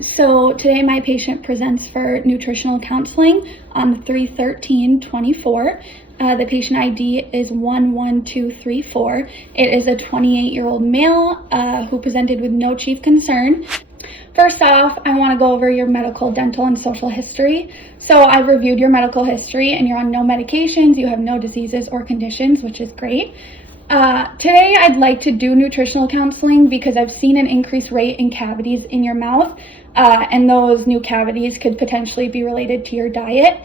So today my patient presents for nutritional counseling on 3/13/24. The patient ID is 11234. It is a 28-year-old male who presented with no chief concern. First off, I want to go over your medical, dental, and social history. So I've reviewed your medical history and you're on no medications, you have no diseases or conditions, which is great. Today I'd like to do nutritional counseling because I've seen an increased rate in cavities in your mouth, and those new cavities could potentially be related to your diet.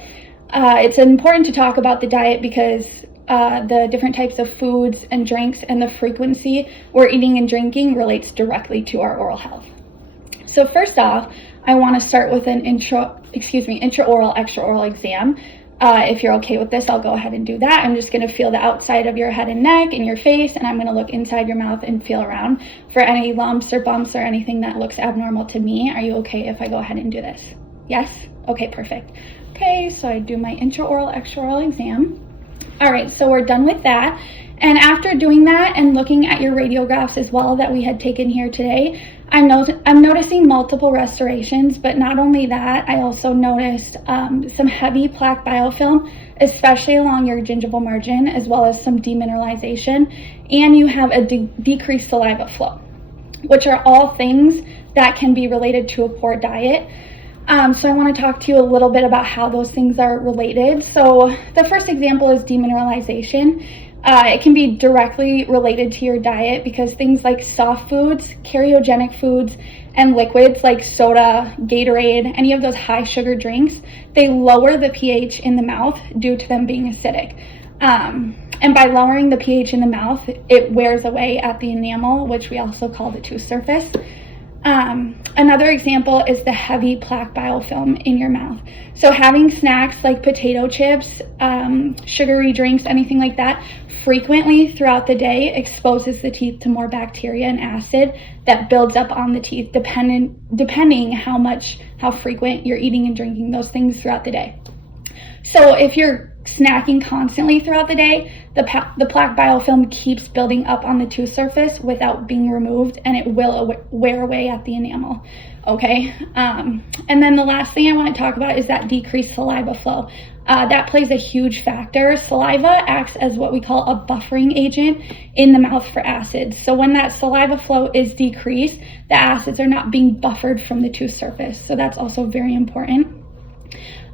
It's important to talk about the diet because the different types of foods and drinks and the frequency we're eating and drinking relates directly to our oral health. So first off, I want to start with an intraoral, extraoral exam. If you're okay with this, I'll go ahead and do that. I'm just going to feel the outside of your head and neck and your face, and I'm going to look inside your mouth and feel around for any lumps or bumps or anything that looks abnormal to me. Are you okay if I go ahead and do this? Yes? Okay, perfect. Okay, so I do my intraoral, extraoral exam. All right, so we're done with that. And after doing that and looking at your radiographs as well that we had taken here today, I'm noticing multiple restorations, but not only that, I also noticed some heavy plaque biofilm, especially along your gingival margin, as well as some demineralization, and you have a decreased saliva flow, which are all things that can be related to a poor diet. So I want to talk to you a little bit about how those things are related. So the first example is demineralization. It can be directly related to your diet because things like soft foods, cariogenic foods, and liquids like soda, Gatorade, any of those high sugar drinks, they lower the pH in the mouth due to them being acidic. And by lowering the pH in the mouth, it wears away at the enamel, which we also call the tooth surface. Another example is the heavy plaque biofilm in your mouth. So having snacks like potato chips, sugary drinks, anything like that, frequently throughout the day exposes the teeth to more bacteria and acid that builds up on the teeth depending how frequent you're eating and drinking those things throughout the day. So if you're snacking constantly throughout the day, the plaque biofilm keeps building up on the tooth surface without being removed, and it will wear away at the enamel. Okay, and then the last thing I want to talk about is that decreased saliva flow. That plays a huge factor. Saliva acts as what we call a buffering agent in the mouth for acids. So when that saliva flow is decreased, the acids are not being buffered from the tooth surface. So that's also very important.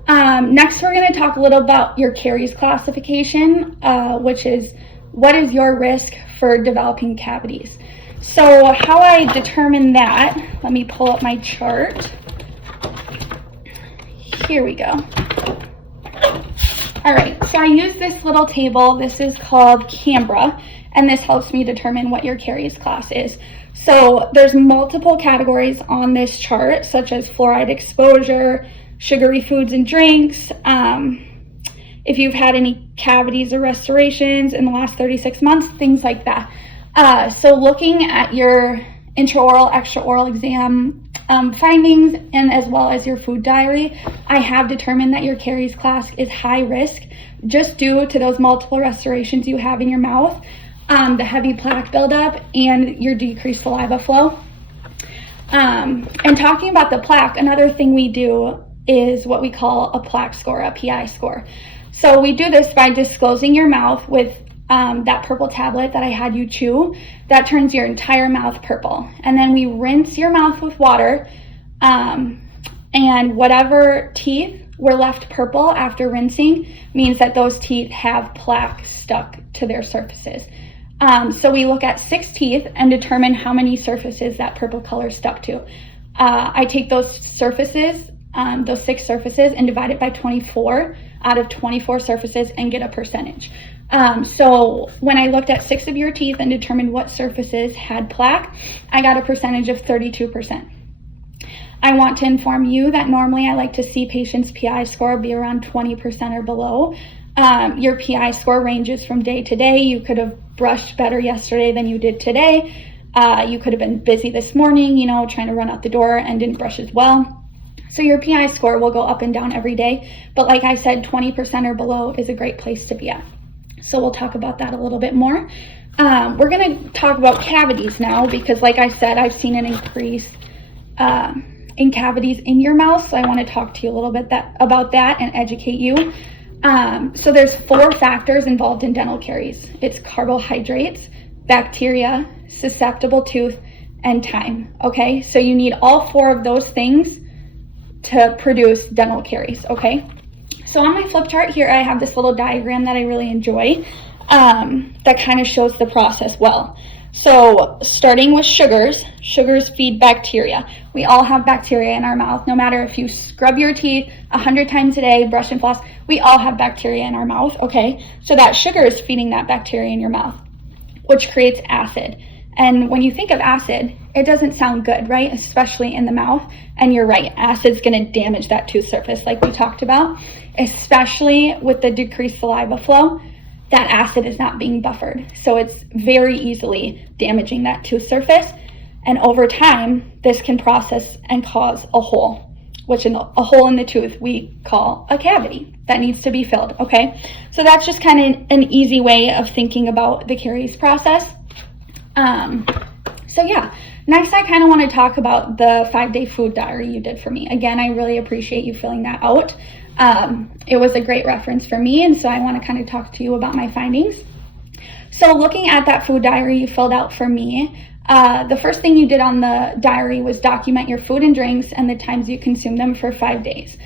Next, we're going to talk a little about your caries classification, which is what is your risk for developing cavities. So how I determine that, let me pull up my chart. Here we go. All right, so I use this little table. This is called Cambra, and this helps me determine what your caries class is. So there's multiple categories on this chart, such as fluoride exposure, sugary foods and drinks, if you've had any cavities or restorations in the last 36 months, things like that. So looking at your intraoral, extraoral exam findings, and as well as your food diary, I have determined that your caries class is high risk just due to those multiple restorations you have in your mouth, the heavy plaque buildup, and your decreased saliva flow. And talking about the plaque, another thing we do is what we call a plaque score, a PI score. So we do this by disclosing your mouth with that purple tablet that I had you chew. That turns your entire mouth purple. And then we rinse your mouth with water, and whatever teeth were left purple after rinsing means that those teeth have plaque stuck to their surfaces. So we look at 6 teeth and determine how many surfaces that purple color stuck to. I take those surfaces, those 6 surfaces, and divide it by 24 out of 24 surfaces and get a percentage. So when I looked at 6 of your teeth and determined what surfaces had plaque, I got a percentage of 32%. I want to inform you that normally I like to see patients' PI score be around 20% or below. Your PI score ranges from day to day. You could have brushed better yesterday than you did today. You could have been busy this morning, trying to run out the door and didn't brush as well. So your PI score will go up and down every day. But like I said, 20% or below is a great place to be at. So we'll talk about that a little bit more. We're going to talk about cavities now because like I said, I've seen an increase in cavities in your mouth. So I want to talk to you a little bit about that and educate you. So there's 4 factors involved in dental caries. It's carbohydrates, bacteria, susceptible tooth, and time. Okay, so you need all 4 of those things to produce dental caries. Okay, so on my flip chart here, I have this little diagram that I really enjoy that kind of shows the process well. So starting with sugars feed bacteria. We all have bacteria in our mouth. No matter if you scrub your teeth 100 times a day, brush and floss, we all have bacteria in our mouth, okay? So that sugar is feeding that bacteria in your mouth, which creates acid. And when you think of acid, it doesn't sound good, right? Especially in the mouth. And you're right, acid's gonna damage that tooth surface like we talked about, especially with the decreased saliva flow. That acid is not being buffered. So it's very easily damaging that tooth surface. And over time, this can process and cause a hole, which a hole in the tooth we call a cavity that needs to be filled, okay? So that's just kind of an easy way of thinking about the caries process. So yeah, next I kind of want to talk about the 5-day food diary you did for me. Again, I really appreciate you filling that out. It was a great reference for me, and so I want to kind of talk to you about my findings. So looking at that food diary you filled out for me, the first thing you did on the diary was document your food and drinks and the times you consumed them for 5 days.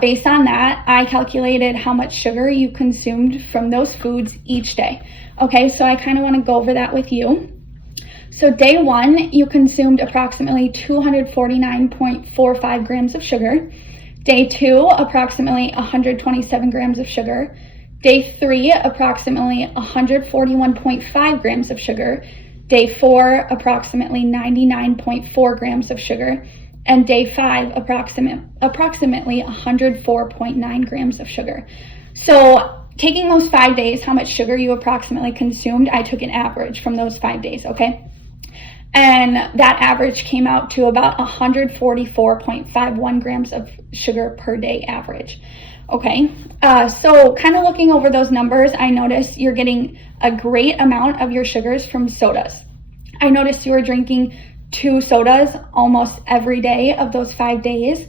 Based on that, I calculated how much sugar you consumed from those foods each day. Okay, so I kind of want to go over that with you. So day 1, you consumed approximately 249.45 grams of sugar. Day 2, approximately 127 grams of sugar. Day 3, approximately 141.5 grams of sugar. Day 4, approximately 99.4 grams of sugar. And day 5, approximately 104.9 grams of sugar. So taking those 5 days, how much sugar you approximately consumed, I took an average from those 5 days, okay? And that average came out to about 144.51 grams of sugar per day average. Okay, so kind of looking over those numbers, I noticed you're getting a great amount of your sugars from sodas. I noticed you were drinking 2 sodas almost every day of those 5 days,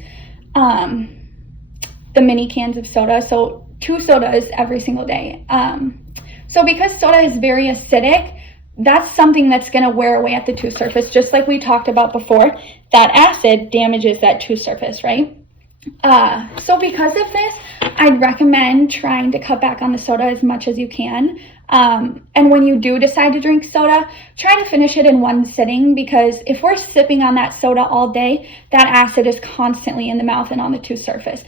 the mini cans of soda, so 2 sodas every single day. So because soda is very acidic, that's something that's going to wear away at the tooth surface, just like we talked about before. That acid damages that tooth surface, right? So because of this, I'd recommend trying to cut back on the soda as much as you can. And when you do decide to drink soda, try to finish it in one sitting, because if we're sipping on that soda all day, that acid is constantly in the mouth and on the tooth surface.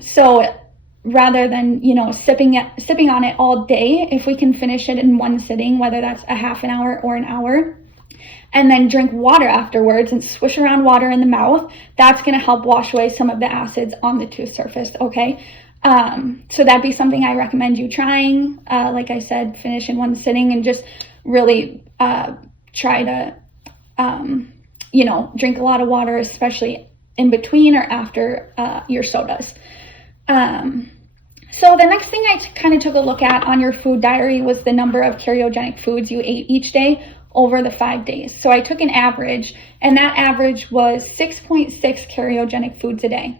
So rather than, sipping on it all day, if we can finish it in one sitting, whether that's a half an hour or an hour, and then drink water afterwards and swish around water in the mouth, that's going to help wash away some of the acids on the tooth surface, okay? So that'd be something I recommend you trying. Like I said, finish in one sitting and just really try to, drink a lot of water, especially in between or after your sodas. So the next thing I kind of took a look at on your food diary was the number of cariogenic foods you ate each day over the 5 days. So I took an average, and that average was 6.6 cariogenic foods a day.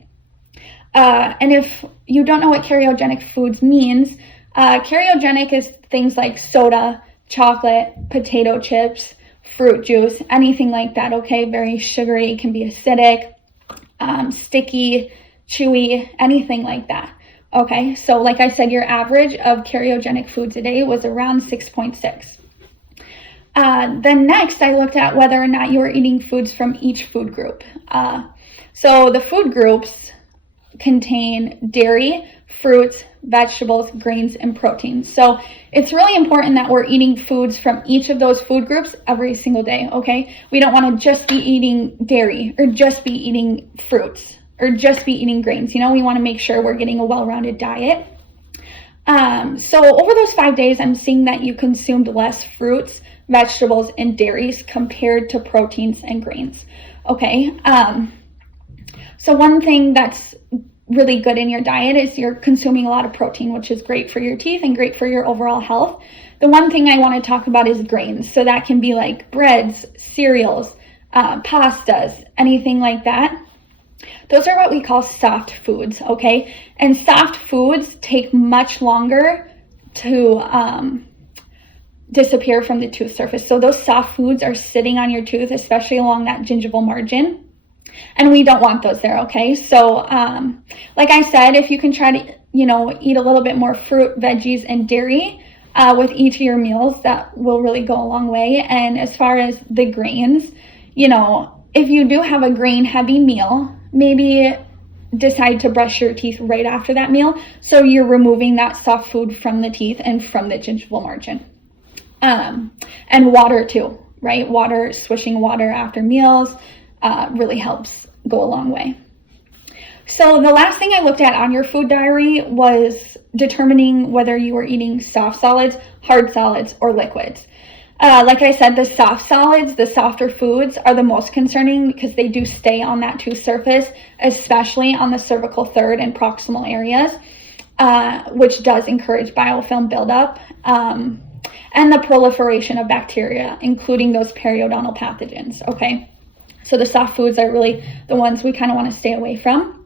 And if you don't know what cariogenic foods means, cariogenic is things like soda, chocolate, potato chips, fruit juice, anything like that, okay? Very sugary, can be acidic, sticky, chewy, anything like that. Okay, so like I said, your average of cariogenic foods a day was around 6.6. Then next, I looked at whether or not you were eating foods from each food group. So the food groups contain dairy, fruits, vegetables, grains, and proteins. So it's really important that we're eating foods from each of those food groups every single day, okay? We don't want to just be eating dairy or just be eating fruits or just be eating grains. We want to make sure we're getting a well-rounded diet. So over those 5 days, I'm seeing that you consumed less fruits, vegetables, and dairies compared to proteins and grains. Okay. So one thing that's really good in your diet is you're consuming a lot of protein, which is great for your teeth and great for your overall health. The one thing I want to talk about is grains. So that can be like breads, cereals, pastas, anything like that. Those are what we call soft foods, okay? And soft foods take much longer to disappear from the tooth surface. So those soft foods are sitting on your tooth, especially along that gingival margin. And we don't want those there, okay? So like I said, if you can try to, eat a little bit more fruit, veggies, and dairy with each of your meals, that will really go a long way. And as far as the grains, if you do have a grain-heavy meal, maybe decide to brush your teeth right after that meal, so you're removing that soft food from the teeth and from the gingival margin. And water too, right? Swishing water after meals really helps go a long way. So the last thing I looked at on your food diary was determining whether you were eating soft solids, hard solids, or liquids. Like I said, the soft solids, the softer foods, are the most concerning because they do stay on that tooth surface, especially on the cervical third and proximal areas, which does encourage biofilm buildup and the proliferation of bacteria, including those periodontal pathogens, okay? So the soft foods are really the ones we kind of want to stay away from.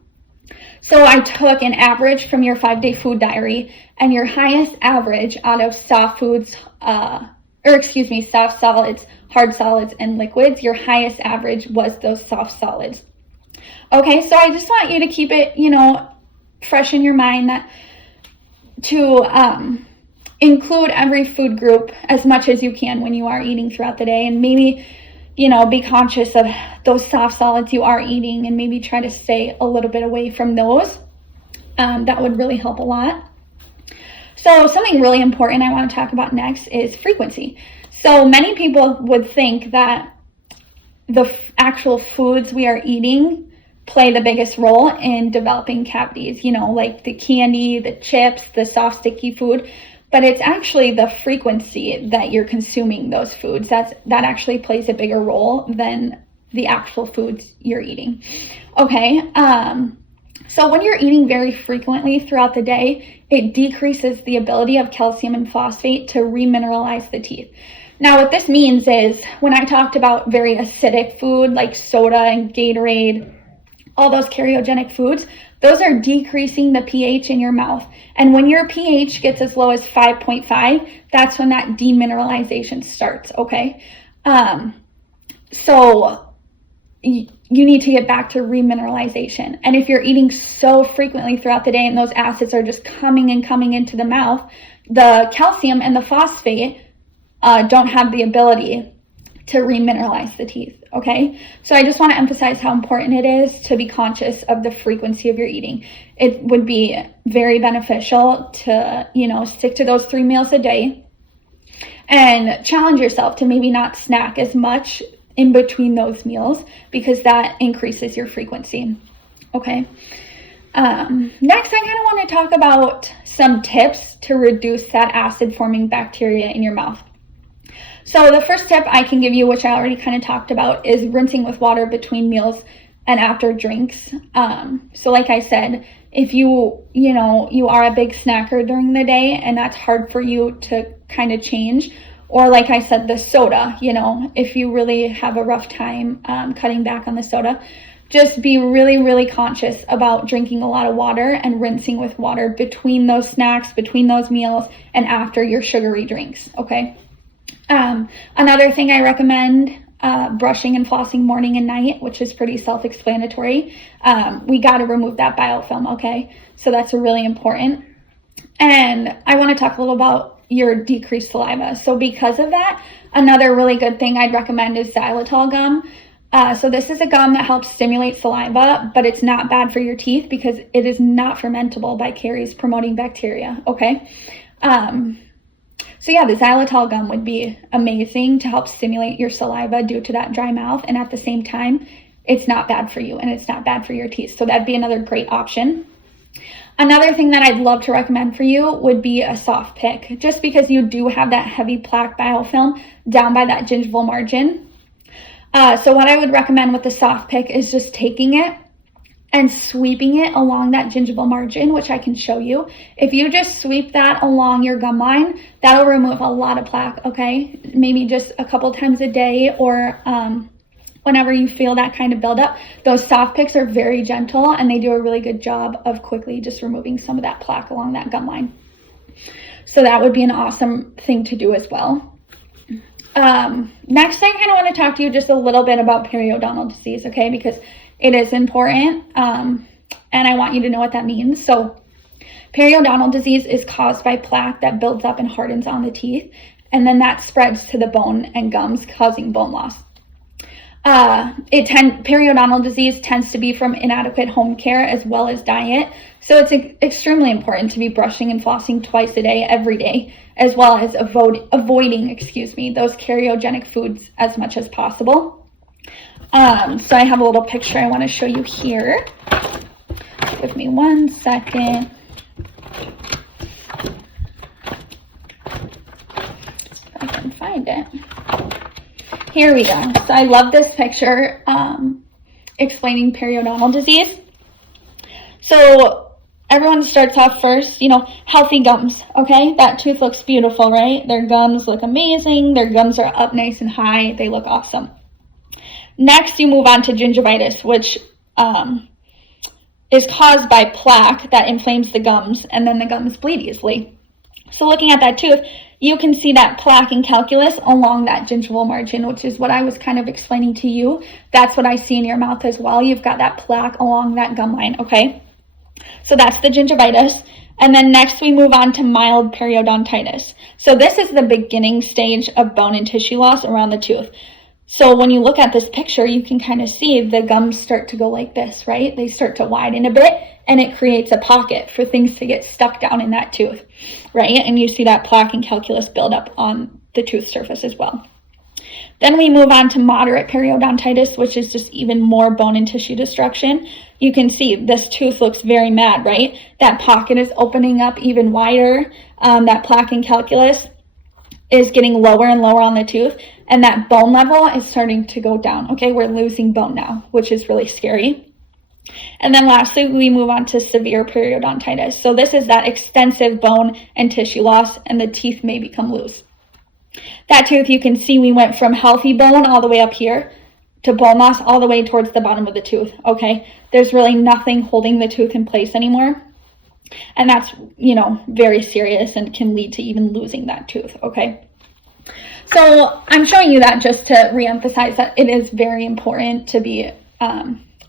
So I took an average from your 5-day food diary, and your highest average out of soft foods, soft solids, hard solids, and liquids, your highest average was those soft solids. Okay, so I just want you to keep it, fresh in your mind that to include every food group as much as you can when you are eating throughout the day, and maybe, be conscious of those soft solids you are eating and maybe try to stay a little bit away from those. That would really help a lot. So something really important I want to talk about next is frequency. So many people would think that the actual foods we are eating play the biggest role in developing cavities, like the candy, the chips, the soft sticky food, but it's actually the frequency that you're consuming those foods that actually plays a bigger role than the actual foods you're eating. Okay, so when you're eating very frequently throughout the day, it decreases the ability of calcium and phosphate to remineralize the teeth. Now, what this means is when I talked about very acidic food like soda and Gatorade, all those cariogenic foods, those are decreasing the pH in your mouth. And when your pH gets as low as 5.5, that's when that demineralization starts, okay? So you need to get back to remineralization. And if you're eating so frequently throughout the day and those acids are just coming into the mouth, the calcium and the phosphate don't have the ability to remineralize the teeth, okay? So I just want to emphasize how important it is to be conscious of the frequency of your eating. It would be very beneficial to, stick to those 3 meals a day and challenge yourself to maybe not snack as much in between those meals because that increases your frequency, okay? Next, I kind of want to talk about some tips to reduce that acid-forming bacteria in your mouth. So the first tip I can give you, which I already kind of talked about, is rinsing with water between meals and after drinks. So like I said, if you are a big snacker during the day and that's hard for you to kind of change, or like I said, the soda, if you really have a rough time cutting back on the soda, just be really, really conscious about drinking a lot of water and rinsing with water between those snacks, between those meals, and after your sugary drinks, okay? Another thing I recommend, brushing and flossing morning and night, which is pretty self-explanatory. We got to remove that biofilm, okay? So that's really important. And I want to talk a little about your decreased saliva. So because of that, another really good thing I'd recommend is xylitol gum. So this is a gum that helps stimulate saliva, but it's not bad for your teeth because it is not fermentable by caries promoting bacteria, okay? So yeah, the xylitol gum would be amazing to help stimulate your saliva due to that dry mouth. And at the same time, it's not bad for you and it's not bad for your teeth. So that'd be another great option. Another thing that I'd love to recommend for you would be a soft pick, just because you do have that heavy plaque biofilm down by that gingival margin. So what I would recommend with the soft pick is just taking it and sweeping it along that gingival margin, which I can show you. If you just sweep that along your gum line, that'll remove a lot of plaque, okay? Maybe just a couple times a day or Whenever you feel that kind of buildup, those soft picks are very gentle and they do a really good job of quickly just removing some of that plaque along that gum line. So that would be an awesome thing to do as well. Next, I kind of want to talk to you just a little bit about periodontal disease, okay, because it is important, and I want you to know what that means. So periodontal disease is caused by plaque that builds up and hardens on the teeth, and then that spreads to the bone and gums, causing bone loss. Periodontal disease tends to be from inadequate home care as well as diet. So it's extremely important to be brushing and flossing twice a day, every day, as well as avoiding, those cariogenic foods as much as possible. So I have a little picture I want to show you here. Give me 1 second. If I can find it. Here we go. So I love this picture explaining periodontal disease. So everyone starts off first, healthy gums, okay? That tooth looks beautiful, right? Their gums look amazing. Their gums are up nice and high. They look awesome. Next, you move on to gingivitis, which is caused by plaque that inflames the gums, and then the gums bleed easily. So looking at that tooth, you can see that plaque and calculus along that gingival margin, which is what I was kind of explaining to you. That's what I see in your mouth as well. You've got that plaque along that gum line, okay? So that's the gingivitis. And then next we move on to mild periodontitis. So this is the beginning stage of bone and tissue loss around the tooth. So when you look at this picture, you can kind of see the gums start to go like this, right? They start to widen a bit, and it creates a pocket for things to get stuck down in that tooth, right? And you see that plaque and calculus build up on the tooth surface as well. Then we move on to moderate periodontitis, which is just even more bone and tissue destruction. You can see this tooth looks very mad, right? That pocket is opening up even wider. That plaque and calculus is getting lower and lower on the tooth, and that bone level is starting to go down. Okay, we're losing bone now, which is really scary. And then lastly, we move on to severe periodontitis. So this is that extensive bone and tissue loss, and the teeth may become loose. That tooth, you can see we went from healthy bone all the way up here to bone loss all the way towards the bottom of the tooth, okay? There's really nothing holding the tooth in place anymore. And that's, very serious and can lead to even losing that tooth, okay? So I'm showing you that just to reemphasize that it is very important to be,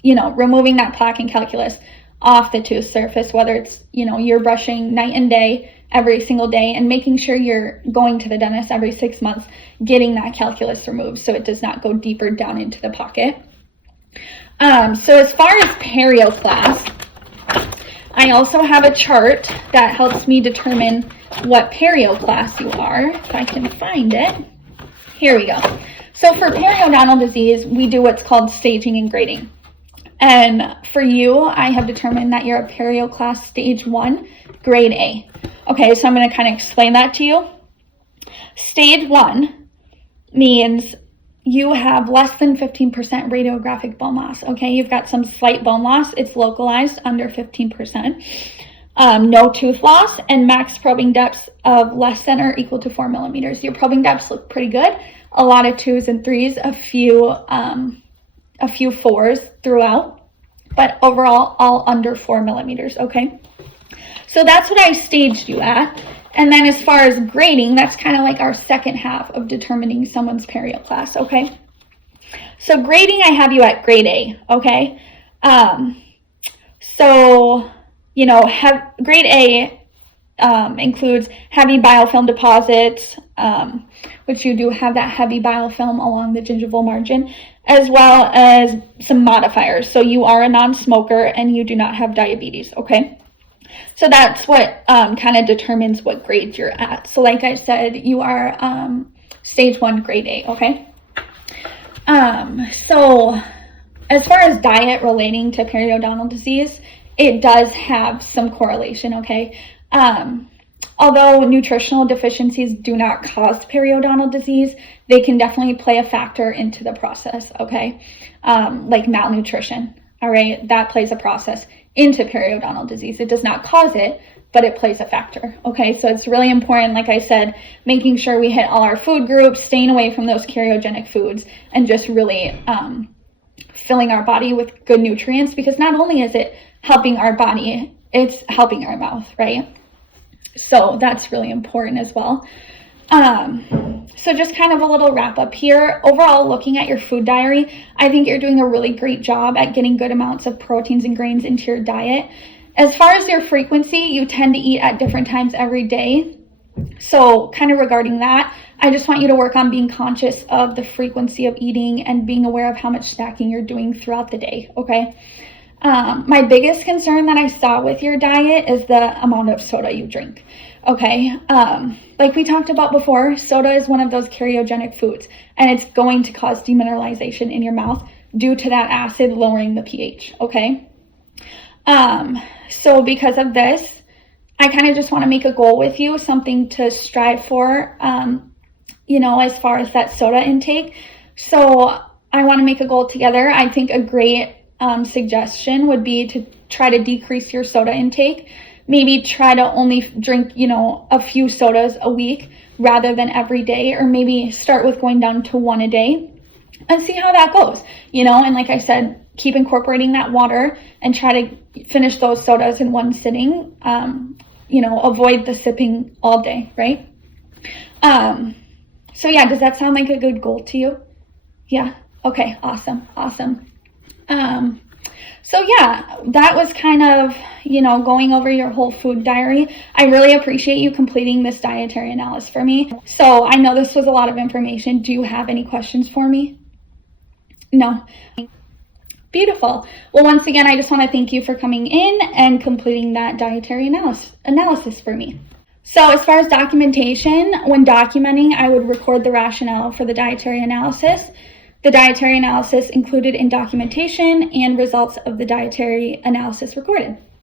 removing that plaque and calculus off the tooth surface, whether it's, you're brushing night and day, every single day, and making sure you're going to the dentist every 6 months, getting that calculus removed so it does not go deeper down into the pocket. So as far as perio class, I also have a chart that helps me determine what perio class you are, if I can find it. Here we go. So for periodontal disease, we do what's called staging and grading. And for you, I have determined that you're a perio class stage 1, grade A. Okay, so I'm going to kind of explain that to you. Stage 1 means you have less than 15% radiographic bone loss. Okay, you've got some slight bone loss. It's localized under 15%. No tooth loss, and max probing depths of less than or equal to 4 millimeters. Your probing depths look pretty good. A lot of 2s and 3s, a few 4s throughout, but overall all under 4 millimeters, okay? So that's what I staged you at. And then as far as grading, that's kind of like our second half of determining someone's perio class, okay? So grading, I have you at grade A, okay? Grade A includes heavy biofilm deposits, which you do have that heavy biofilm along the gingival margin, as well as some modifiers. So you are a non-smoker and you do not have diabetes, okay? So that's what kind of determines what grade you're at. So like I said, you are stage 1, grade A, okay? So as far as diet relating to periodontal disease, it does have some correlation, okay? Although nutritional deficiencies do not cause periodontal disease, they can definitely play a factor into the process, okay? Like malnutrition, all right? That plays a process into periodontal disease. It does not cause it, but it plays a factor. Okay, so it's really important, like I said, making sure we hit all our food groups, staying away from those cariogenic foods, and just really filling our body with good nutrients, because not only is it helping our body, it's helping our mouth, right? So that's really important as well. So just kind of a little wrap up here. Overall, looking at your food diary, I think you're doing a really great job at getting good amounts of proteins and grains into your diet. As far as your frequency, you tend to eat at different times every day. So kind of regarding that, I just want you to work on being conscious of the frequency of eating and being aware of how much snacking you're doing throughout the day, okay? My biggest concern that I saw with your diet is the amount of soda you drink, okay? Like we talked about before, soda is one of those cariogenic foods, and it's going to cause demineralization in your mouth due to that acid lowering the pH, okay? So because of this, I kind of just want to make a goal with you, something to strive for, you know, as far as that soda intake. So I want to make a goal together. I think a great suggestion would be to try to decrease your soda intake. Maybe try to only drink, you know, a few sodas a week rather than every day, or maybe start with going down to one a day and see how that goes, you know. And like I said, keep incorporating that water and try to finish those sodas in one sitting. You know, avoid the sipping all day, right? So yeah, does that sound like a good goal to you? Yeah. Okay. Awesome. So yeah, that was kind of, you know, going over your whole food diary. I really appreciate you completing this dietary analysis for me. So I know this was a lot of information. Do you have any questions for me? No. Beautiful. Well, once again, I just want to thank you for coming in and completing that dietary analysis for me. So as far as documentation, when documenting, I would record the rationale for the dietary analysis. The dietary analysis included in documentation and results of the dietary analysis recorded.